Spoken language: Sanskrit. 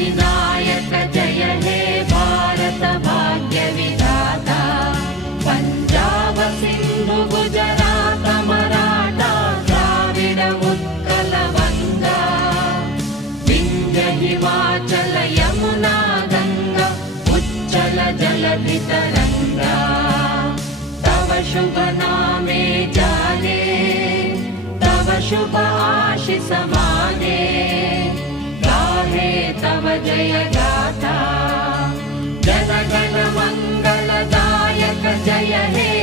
अधिनायक जय हे भारत भाग्य विधाता पंजाब सिंधु गुजरात मराठा द्राविड उत्कल वंगा विंध्य हिमाचल यमुना गंगा उच्चल जलधि तरंगा तव शुभ नामे जाने तव शुभ आशीष माने गाहे तव जय गाथा जन गण मंगलदायक जय हे